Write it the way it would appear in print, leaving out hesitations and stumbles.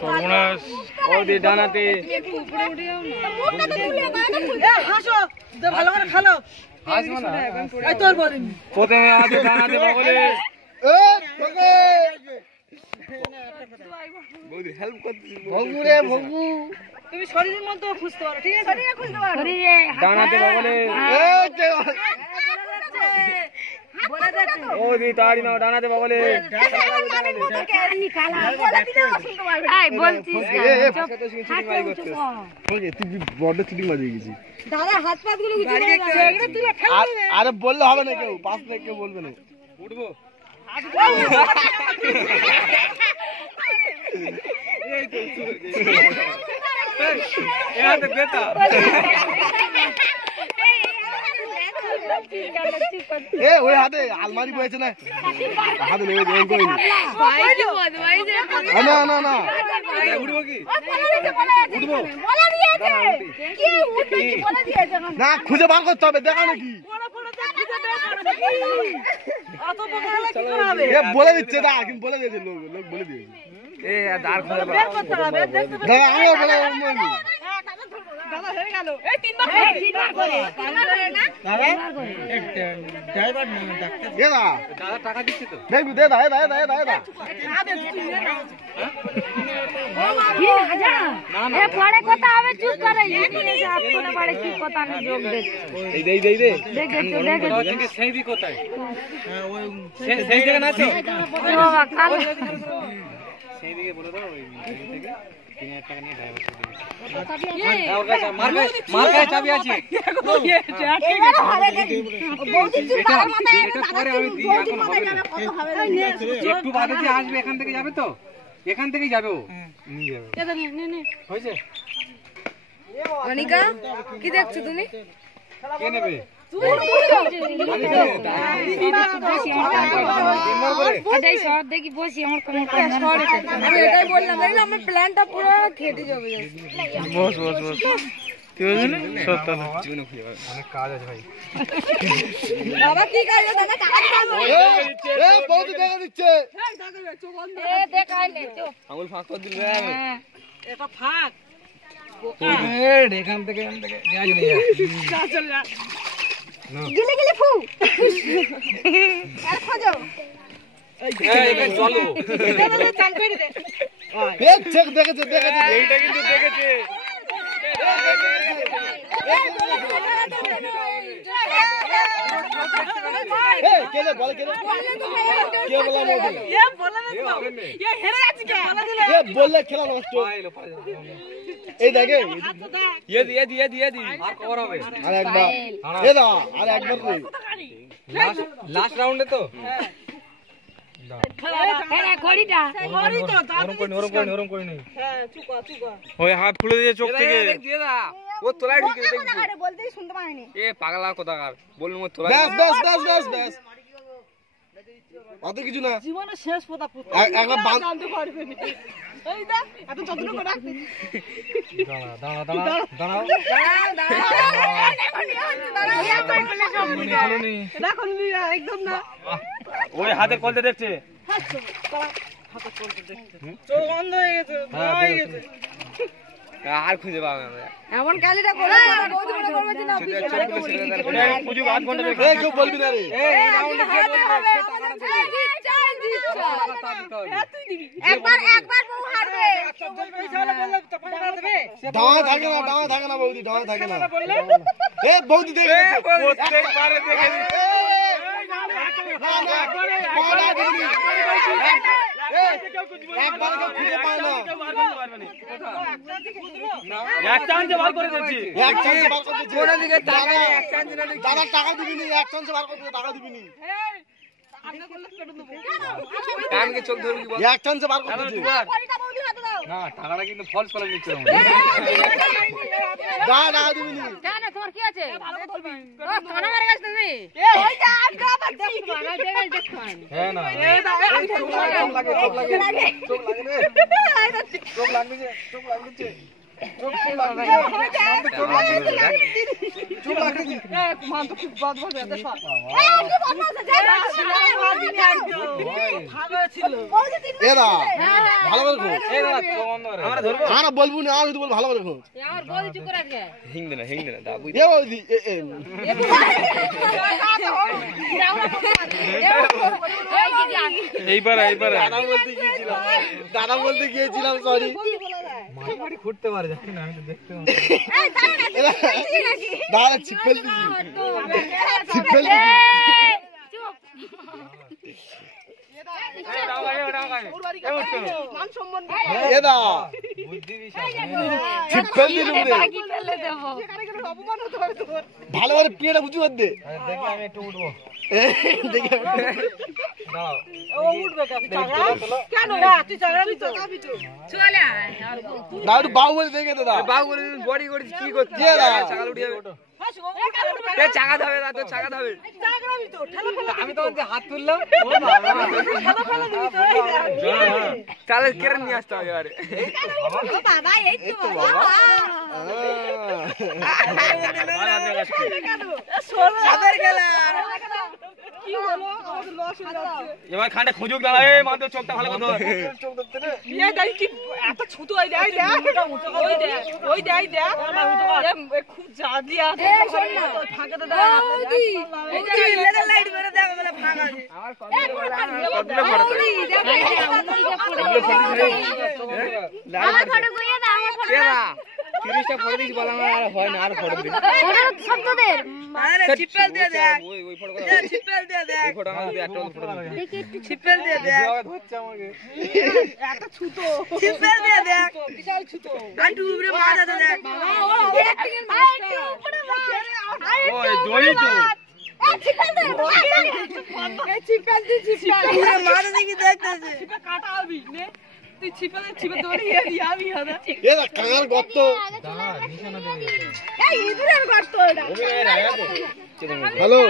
সর্বনাশ ওদি ডানাতে হাসো ভালো করে খালো হাসবো না এই তোর বড় প্রথমে আছে ডানাতে বগলে বৌদি হেল্প করছিস ভগু রে ভগু তুমি শরীরের মধ্যে খুঁজতে পারো ঠিক আছে শরীরে খুঁজতে পারো শরীরে ডানাতে বগলে ওদি তাড়ি নাও ডানাতে বগলে দাদা হাত পাত গুলো আরে বললে হবে না কেউ পাশ থেকে কেউ বলবে না উঠবো ওই হাতে আলমারি বয়েছে না হাতে লেগে না না না উঠবো কি না খুঁজে বার করতে হবে দেখা নাকি বলে দিচ্ছে না কিন্তু বলে দিয়েছে লোক বলে দিয়েছে দাঁড় খুঁজে দাদা আমিও বলে টাকা দিচ্ছে তো দেখবি দে দাদা পরে কথা হবে চুপ করে পরে কি কথা না যোগ দে সেই দিক কোথায় সেই জায়গা না সেই দিকে বলে দাও ওই থেকে 3000 টাকা নিয়ে ড্রাইভার চাবি আছে একটু বাদে যে আসবে এখান থেকে যাবে তো এখান থেকেই যাবে ও হয়েছে অনিকা কি দেখছো তুমি কে নেবে দেখি বসি আমার আমি এটাই বললাম আমার প্ল্যানটা পুরো খেতে যাবে বস অনেক কাজ আছে ভাই বাবা কি কাজ দাদা টাকা দিচ্ছে দেখাইলে আঙুল ফাঁক করে দিল এটা ফাঁক এখান থেকে চল যা গিলে ফু আর খোঁজো চলো চাল করে দে দেখেছে এইটা কিন্তু দেখেছে বললে খেলা নষ্ট এই দেখে আর কভার হবে আর একবার আর একবার লাস্ট রাউন্ডে তো ওই হাত খুলে দিয়ে চোখ থেকে ও তোলাই শুনতে পাইনি এ পাগলা কোথাকার বলুন ও তোলাই ব্যাস অত কিছু না জীবনের শেষ কথা একবার জানতে পারবে না এই দা এত যত্ন করে রাখছিস দাঁড়াও দেখুন একদম না ওই হাতে কলতে দেখছে চোখ বন্ধ হয়ে গেছে আর খুঁজে পাবে না এমন কালিটা করে বৌদি মনে করবে যে না পুজো আধ ঘন্টা দেখে কেউ বলবি না রে এই রাউন্ডে কে বলবে একবার বউ হারবে ডাঙা থাকে না বৌদি ডাঙা থাকে না এ বৌদি দেখে প্রত্যেকবারে দেখে এক চান্সে বার করে দিচ্ছি দাদা টাকা দিবিনি এক চান্সে বার করতে টাকা দিবিনি কানকে চোখ ধরবি বল এক চান্সে বার করতে না টাকাটা কিন্তু ফলস কলম নিচ্ছে টাকা দিবিনি না তোমার কি আছে কানা মারে গেছ তুমি হ্যাঁ না চোখ লাগবে চুপ রাখতে দি। মান তো খুব বদমাশ এত সব এরা ভালো করে খোঁজ। আমরা ধরবো আমরা বলবো না, আমি শুধু বল ভালো করে খোঁজ। আমার বৌদি চুপ করে আছে হিং দে না দা বুঝ এ বৌদি এইবার দাদা বলতে গিয়েছিলাম সরি। মাটি খুঁড়তে পারে জানি না, আমি তো দেখতে দাদা ছিপ ফেলতেছি, ছিপ ফেলতেছি। এদা ছিপ ফেলতে ভালো করে পিয়েটা বুঝু করতে দেখি আমি একটু উঠবো। দেখে চলে আয় দাদা একটু বাবু বলে দেখে দাদা বাবু করে বডি করে কি করতে কে দা? চাকা উঠে যাবে, চাকা ধাবে না তো চাকা ধাবে। আমি তো হাত তুললাম, ও বাবা তাহলে কেড়ে নিয়ে আসতে হবে এবারে। বাবা এই এই তো তো বাবা কি হলো আমাদের লস হয়ে যাচ্ছে এবার খানটা খুঁজুক দাঁড়া, এই মাত্র চোখটা ভালো করে ধর। চোখ ধরতে রে। এই দেখ কি এত ছোট ওই দেখ ওই দেখ খুব জাদি আছে ফাঁকা তো দেখ লাইট মেরে দেখ বলে ফাঁকা আছে আমার আমার ফটো কইয়া দাও আমার ফটো কেডা 30টা ফটো দিছি বলা আমার আর হয় না, আর ফটো দিই ওটা শব্দদের আরে চিপেল দিয়ে দেখ ওই ফটো কথা চিপেল দিয়ে দেখ ওই ফটো আমার একটা ফটো দিই। দেখি একটু চিপেল দিয়ে দেখ ধরছে আমাকে, এত ছোট চিপেল দিয়ে দেখ বিশাল ছোট আর ডুবরে মাছ আছে দেখ ওই জড়ি তো কাটা হবি নে তুই ছিপে দৌড়ে যাবি হবে এরা কাঙাল গর্ত দাঁড়া নিশানা দেবে। এই ইঁদুরের গর্ত এটা ওকে রাখা তো হ্যালো